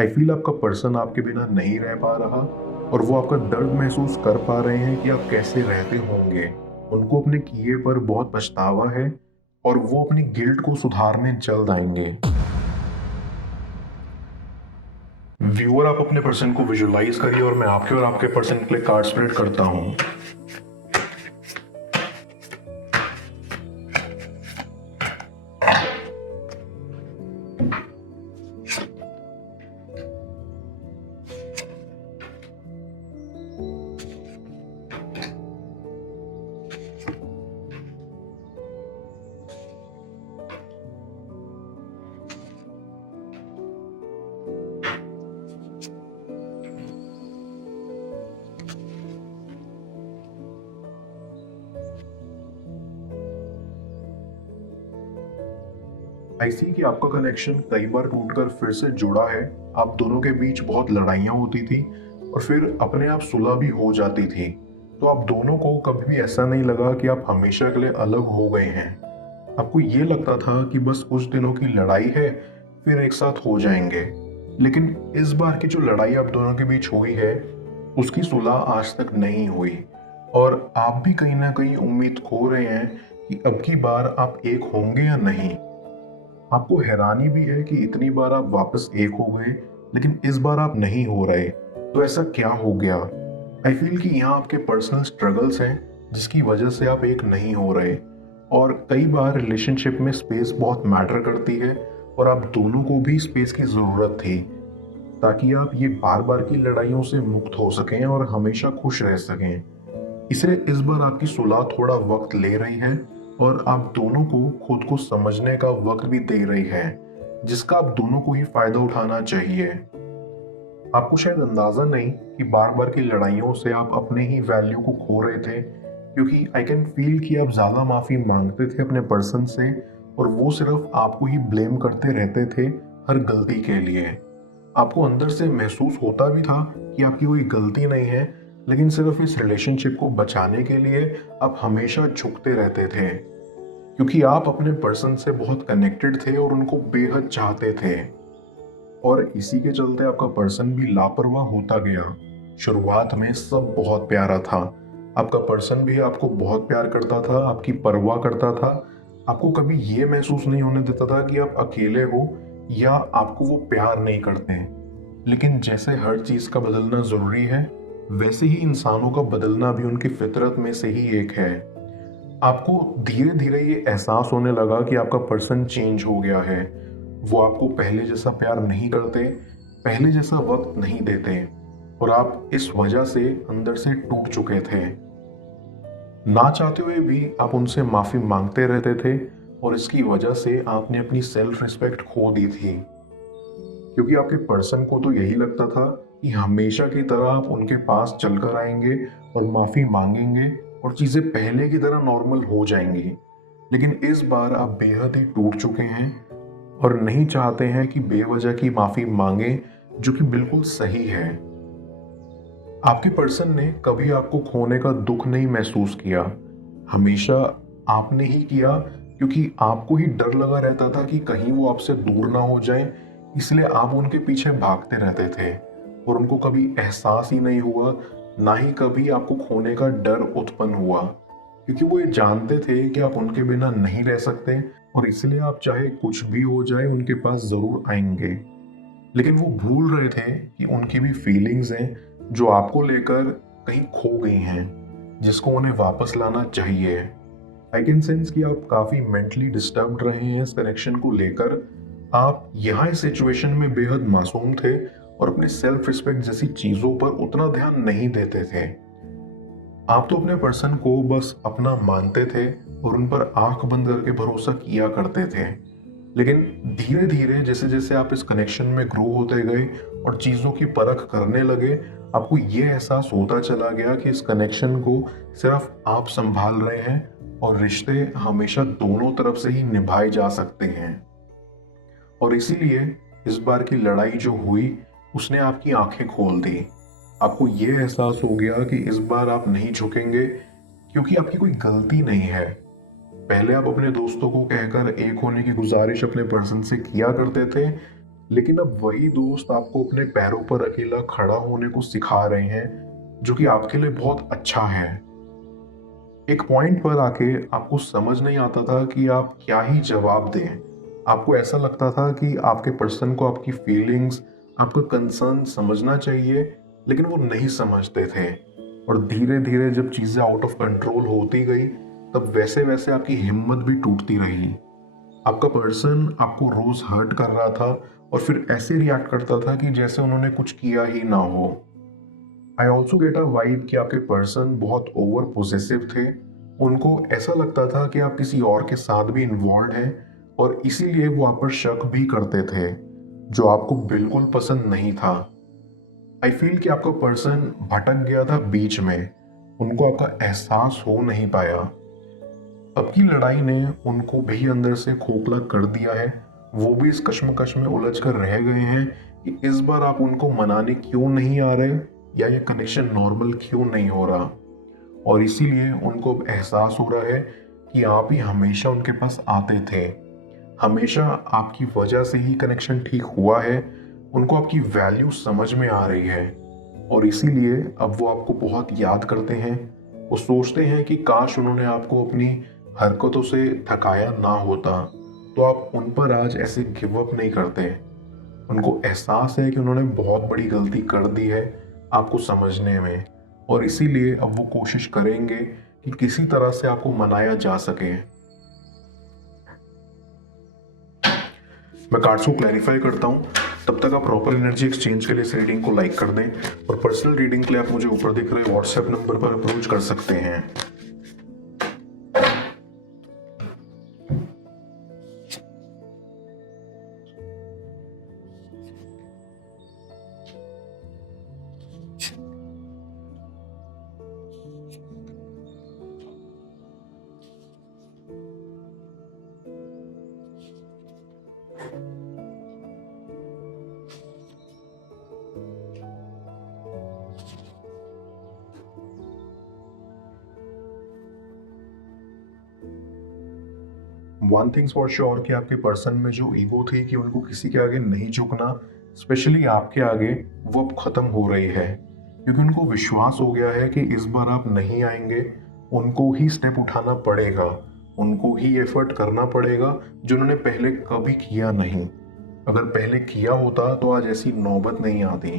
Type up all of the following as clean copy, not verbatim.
I feel आपका person आपके बिना नहीं रह पा रहा और वो आपका दर्द महसूस कर पा रहे हैं कि आप कैसे रहते होंगे। उनको अपने किए पर बहुत पछतावा है और वो अपनी गिल्ट को सुधारने जल्द आएंगे। व्यूअर, आप अपने पर्सन को विजुअलाइज करिए और मैं आपके और आपके पर्सन के लिए कार्ड स्प्रेड करता हूँ। आई सी कि आपका कनेक्शन कई बार टूटकर फिर से जुड़ा है। आप दोनों के बीच बहुत लड़ाइयाँ होती थी और फिर अपने आप सुलह भी हो जाती थी। तो आप दोनों को कभी भी ऐसा नहीं लगा कि आप हमेशा के लिए अलग हो गए हैं। आपको ये लगता था कि बस कुछ दिनों की लड़ाई है, फिर एक साथ हो जाएंगे। लेकिन इस बार की जो लड़ाई आप दोनों के बीच हुई है, उसकी सुलह आज तक नहीं हुई और आप भी कहीं ना कहीं उम्मीद खो रहे हैं कि अब की बार आप एक होंगे या नहीं। आपको हैरानी भी है कि इतनी बार आप वापस एक हो गए लेकिन इस बार आप नहीं हो रहे। तो ऐसा क्या हो गया? आई फील कि यहाँ आपके पर्सनल स्ट्रगल्स हैं जिसकी वजह से आप एक नहीं हो रहे। और कई बार रिलेशनशिप में स्पेस बहुत मैटर करती है और आप दोनों को भी स्पेस की ज़रूरत थी ताकि आप ये बार बार की लड़ाइयों से मुक्त हो सकें और हमेशा खुश रह सकें। इसलिए इस बार आपकी सुलह थोड़ा वक्त ले रही है और आप दोनों को खुद को समझने का वक्त भी दे रही है, जिसका आप दोनों को ही फायदा उठाना चाहिए। आपको शायद अंदाजा नहीं कि बार बार की लड़ाइयों से आप अपने ही वैल्यू को खो रहे थे, क्योंकि आई कैन फील कि आप ज्यादा माफी मांगते थे अपने पर्सन से और वो सिर्फ आपको ही ब्लेम करते रहते थे हर गलती के लिए। आपको अंदर से महसूस होता भी था कि आपकी कोई गलती नहीं है, लेकिन सिर्फ इस रिलेशनशिप को बचाने के लिए आप हमेशा झुकते रहते थे, क्योंकि आप अपने पर्सन से बहुत कनेक्टेड थे और उनको बेहद चाहते थे। और इसी के चलते आपका पर्सन भी लापरवाह होता गया। शुरुआत में सब बहुत प्यारा था, आपका पर्सन भी आपको बहुत प्यार करता था, आपकी परवाह करता था। आपको कभी ये महसूस नहीं होने देता था कि आप अकेले हो या आपको वो प्यार नहीं करते हैं। लेकिन जैसे हर चीज का बदलना जरूरी है, वैसे ही इंसानों का बदलना भी उनकी फितरत में से ही एक है। आपको धीरे धीरे ये एहसास होने लगा कि आपका पर्सन चेंज हो गया है। वो आपको पहले जैसा प्यार नहीं करते, पहले जैसा वक्त नहीं देते और आप इस वजह से अंदर से टूट चुके थे। ना चाहते हुए भी आप उनसे माफी मांगते रहते थे और इसकी वजह से आपने अपनी सेल्फ रिस्पेक्ट खो दी थी, क्योंकि आपके पर्सन को तो यही लगता था कि हमेशा की तरह आप उनके पास चलकर आएंगे और माफी मांगेंगे और चीजें पहले की तरह नॉर्मल हो जाएंगी। लेकिन इस बार आप बेहद ही टूट चुके हैं और नहीं चाहते हैं कि बेवजह की माफी मांगे, जो कि बिल्कुल सही है। आपके पर्सन ने कभी आपको खोने का दुख नहीं महसूस किया, हमेशा आपने ही किया, क्योंकि आपको ही डर लगा रहता था कि कहीं वो आपसे दूर ना हो जाए, इसलिए आप उनके पीछे भागते रहते थे और उनको कभी एहसास ही नहीं हुआ, ना ही कभी आपको खोने का डर उत्पन्न हुआ, क्योंकि वो ये जानते थे कि आप उनके बिना नहीं रह सकते और इसलिए आप चाहे कुछ भी हो जाए उनके पास जरूर आएंगे। लेकिन वो भूल रहे थे कि उनकी भी फीलिंग्स हैं जो आपको लेकर कहीं खो गई हैं, जिसको उन्हें वापस लाना चाहिए। आई कैन सेंस कि आप काफी मेंटली डिस्टर्ब्ड रहे हैं इस कनेक्शन को लेकर। आप यहाँ इस सिचुएशन में बेहद मासूम थे और अपने सेल्फ रिस्पेक्ट जैसी चीजों पर उतना ध्यान नहीं देते थे। आप तो अपने पर्सन को बस अपना मानते थे और उन पर आंख बंद करके भरोसा किया करते थे। लेकिन धीरे धीरे जैसे जैसे आप इस कनेक्शन में ग्रो होते गए और चीजों की परख करने लगे, आपको ये एहसास होता चला गया कि इस कनेक्शन को सिर्फ आप संभाल रहे हैं और रिश्ते हमेशा दोनों तरफ से ही निभाए जा सकते हैं। और इसीलिए इस बार की लड़ाई जो हुई उसने आपकी आंखें खोल दी। आपको ये एहसास हो गया कि इस बार आप नहीं झुकेंगे, क्योंकि आपकी कोई गलती नहीं है। पहले आप अपने दोस्तों को कहकर एक होने की गुजारिश अपने पर्सन से किया करते थे, लेकिन अब वही दोस्त आपको अपने पैरों पर अकेला खड़ा होने को सिखा रहे हैं, जो कि आपके लिए बहुत अच्छा है। एक पॉइंट पर आके आपको समझ नहीं आता था कि आप क्या ही जवाब दें। आपको ऐसा लगता था कि आपके पर्सन को आपकी फीलिंग्स, आपका कंसर्न समझना चाहिए, लेकिन वो नहीं समझते थे। और धीरे धीरे जब चीज़ें आउट ऑफ कंट्रोल होती गई, तब वैसे वैसे आपकी हिम्मत भी टूटती रही। आपका पर्सन आपको रोज हर्ट कर रहा था और फिर ऐसे रिएक्ट करता था कि जैसे उन्होंने कुछ किया ही ना हो। I also get a vibe कि आपके पर्सन बहुत ओवर पोजेसिव थे। उनको ऐसा लगता था कि आप किसी और के साथ भी इन्वॉल्व हैं, और इसीलिए वो आप पर शक भी करते थे, जो आपको बिल्कुल पसंद नहीं था। आई फील कि आपका पर्सन भटक गया था बीच में, उनको आपका एहसास हो नहीं पाया। अब की लड़ाई ने उनको भी अंदर से खोखला कर दिया है। वो भी इस कश्मकश में उलझ कर रह गए हैं कि इस बार आप उनको मनाने क्यों नहीं आ रहे, या ये कनेक्शन नॉर्मल क्यों नहीं हो रहा। और इसीलिए उनको अब एहसास हो रहा है कि आप ही हमेशा उनके पास आते थे, हमेशा आपकी वजह से ही कनेक्शन ठीक हुआ है। उनको आपकी वैल्यू समझ में आ रही है, और इसीलिए अब वो आपको बहुत याद करते हैं। वो सोचते हैं कि काश उन्होंने आपको अपनी हरकतों से थकाया ना होता, तो आप उन पर आज ऐसे गिव अप नहीं करते। उनको एहसास है कि उन्होंने बहुत बड़ी गलती कर दी है आपको समझने में, और इसीलिए अब वो कोशिश करेंगे कि किसी तरह से आपको मनाया जा सके। मैं कार्ड्स को क्लैरिफाई करता हूँ, तब तक आप प्रॉपर एनर्जी एक्सचेंज के लिए इस रीडिंग को लाइक कर दें, और पर्सनल रीडिंग के लिए आप मुझे ऊपर दिख रहे व्हाट्सएप नंबर पर अप्रोच कर सकते हैं। वन थिंग्स फॉर श्योर कि आपके पर्सन में जो ईगो थी कि उनको किसी के आगे नहीं झुकना, स्पेशली आपके आगे, वो अब खत्म हो रही है। क्योंकि उनको विश्वास हो गया है कि इस बार आप नहीं आएंगे, उनको ही स्टेप उठाना पड़ेगा, उनको ही एफर्ट करना पड़ेगा, जो उन्होंने पहले कभी किया नहीं। अगर पहले किया होता तो आज ऐसी नौबत नहीं आती।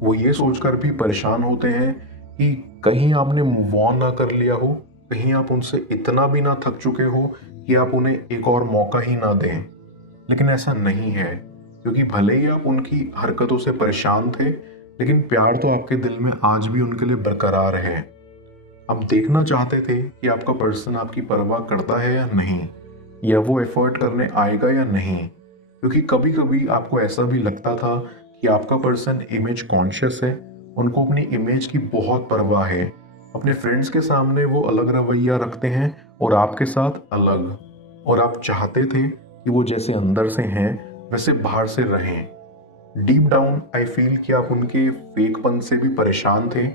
वो ये सोचकर भी परेशान होते हैं कि कहीं आपने मूव ऑन ना कर लिया हो, कहीं आप उनसे इतना भी ना थक चुके हो कि आप उन्हें एक और मौका ही ना दें। लेकिन ऐसा नहीं है, क्योंकि भले ही आप उनकी हरकतों से परेशान थे, लेकिन प्यार तो आपके दिल में आज भी उनके लिए बरकरार है। आप देखना चाहते थे कि आपका पर्सन आपकी परवाह करता है या नहीं, या वो एफर्ट करने आएगा या नहीं। क्योंकि कभी कभी आपको ऐसा भी लगता था कि आपका पर्सन इमेज कॉन्शियस है, उनको अपनी इमेज की बहुत परवाह है। अपने फ्रेंड्स के सामने वो अलग रवैया रखते हैं और आपके साथ अलग, और आप चाहते थे कि वो जैसे अंदर से हैं वैसे बाहर से रहें। डीप डाउन आई फील कि आप उनके फेकपन से भी परेशान थे,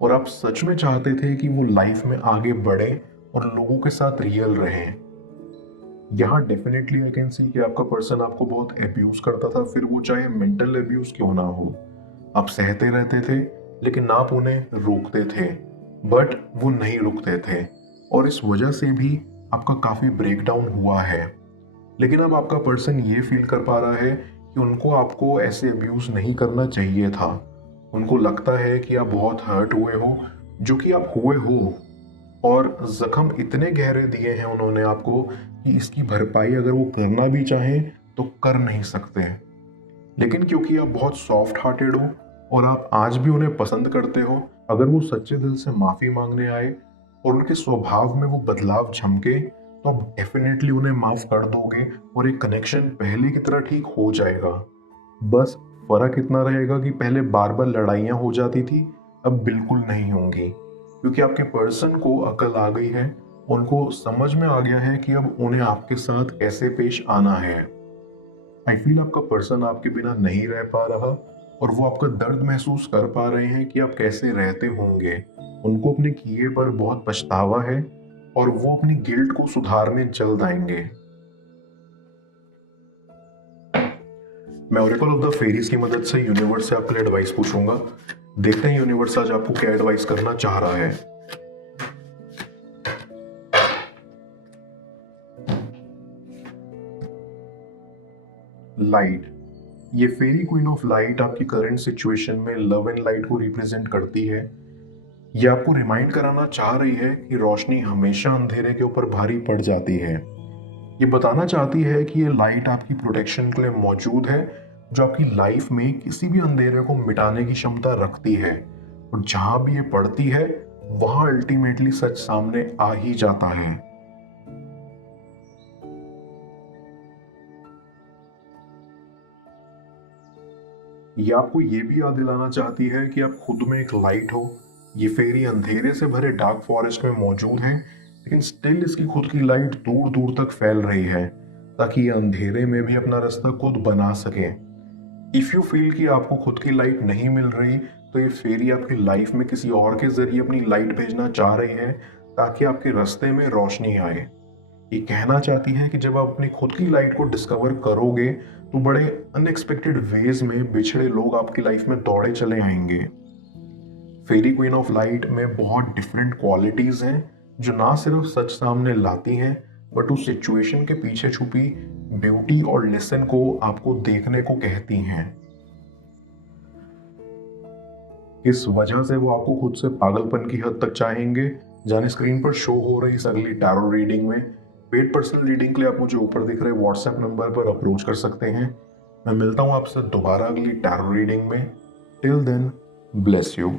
और आप सच में चाहते थे कि वो लाइफ में आगे बढ़े और लोगों के साथ रियल रहें। यहाँ डेफिनेटली आई कैन सी कि आपका पर्सन आपको बहुत अब्यूज करता था, फिर वो चाहे मेंटल अब्यूज क्यों ना हो। आप सहते रहते थे, लेकिन आप उन्हें रोकते थे, बट वो नहीं रुकते थे, और इस वजह से भी आपका काफी ब्रेकडाउन हुआ है। लेकिन अब आपका पर्सन ये फील कर पा रहा है कि उनको आपको ऐसे अब्यूज नहीं करना चाहिए था। उनको लगता है कि आप बहुत हर्ट हुए हो, जो कि आप हुए हो, और जख्म इतने गहरे दिए हैं उन्होंने आपको कि इसकी भरपाई अगर वो करना भी चाहें तो कर नहीं सकते। लेकिन क्योंकि आप बहुत सॉफ्ट हार्टेड हो और आप आज भी उन्हें पसंद करते हो, अगर वो सच्चे दिल से माफी मांगने आए और उनके स्वभाव में वो बदलाव झमके, तो आप डेफिनेटली उन्हें माफ कर दोगे और एक कनेक्शन पहले की तरह ठीक हो जाएगा। बस फर्क इतना रहेगा कि पहले बार बार लड़ाइयाँ हो जाती थी, अब बिल्कुल नहीं होंगी, क्योंकि आपके पर्सन को अकल आ गई है। उनको समझ में आ गया है कि अब उन्हें आपके साथ कैसे पेश आना है। आई फील आपका पर्सन आपके बिना नहीं रह पा रहा, और वो आपका दर्द महसूस कर पा रहे हैं कि आप कैसे रहते होंगे। उनको अपने किए पर बहुत पछतावा है, और वो अपनी गिल्ट को सुधारने जल्द आएंगे। मैं ओरेकल ऑफ द फेरीज की मदद से यूनिवर्स से आपके लिए एडवाइस पूछूंगा। देखते हैं यूनिवर्स आज आपको क्या एडवाइस करना चाह रहा है। लाइट, ये फेरी क्वीन ऑफ लाइट आपकी करंट सिचुएशन में लव एंड लाइट को रिप्रेजेंट करती है। ये आपको रिमाइंड कराना चाह रही है कि रोशनी हमेशा अंधेरे के ऊपर भारी पड़ जाती है। ये बताना चाहती है कि ये लाइट आपकी प्रोटेक्शन के लिए मौजूद है, जो आपकी लाइफ में किसी भी अंधेरे को मिटाने की क्षमता रखती है। और जहां भी ये पड़ती है वहां अल्टीमेटली सच सामने आ ही जाता है। ये आपको ये भी याद दिलाना चाहती है कि आप खुद में एक लाइट हो। ये फेरी अंधेरे से भरे डार्क फॉरेस्ट में मौजूद है, लेकिन स्टिल इसकी खुद की लाइट दूर दूर तक फैल रही है, ताकि ये अंधेरे में भी अपना रास्ता खुद बना सके। इफ यू फील कि आपको खुद की लाइट नहीं मिल रही, तो ये फेरी आपकी लाइफ में किसी और के जरिए अपनी लाइट भेजना चाह रही है, ताकि आपके रास्ते में रोशनी आए। ये कहना चाहती है कि जब आप अपनी खुद की लाइट को डिस्कवर करोगे, तो बड़े अनएक्सपेक्टेड वेज में बिछड़े लोग आपकी लाइफ में दौड़े चले आएंगे। फेरी क्वीन ऑफ लाइट में बहुत डिफरेंट क्वालिटीज हैं, जो ना सिर्फ सच सामने लाती हैं, बट उस सिचुएशन के पीछे छुपी ब्यूटी और लेसन को आपको देखने को कहती हैं। इस वजह से वो आपको खुद से पागलपन की हद तक चाहेंगे। जाने स्क्रीन पर शो हो रही इस अगली टैरो रीडिंग में। पेड पर्सनल रीडिंग के लिए आप मुझे ऊपर दिख रहे व्हाट्सएप नंबर पर अप्रोच कर सकते हैं। मैं मिलता हूं आपसे दोबारा अगली टैरो रीडिंग में। Till then, bless you.